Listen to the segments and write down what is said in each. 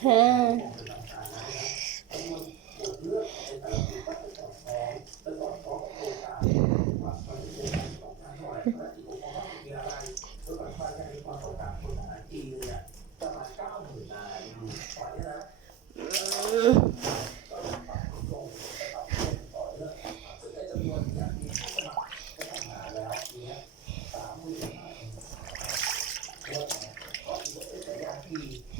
t h a Mm-hmm.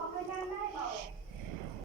往他家卖吧，哎。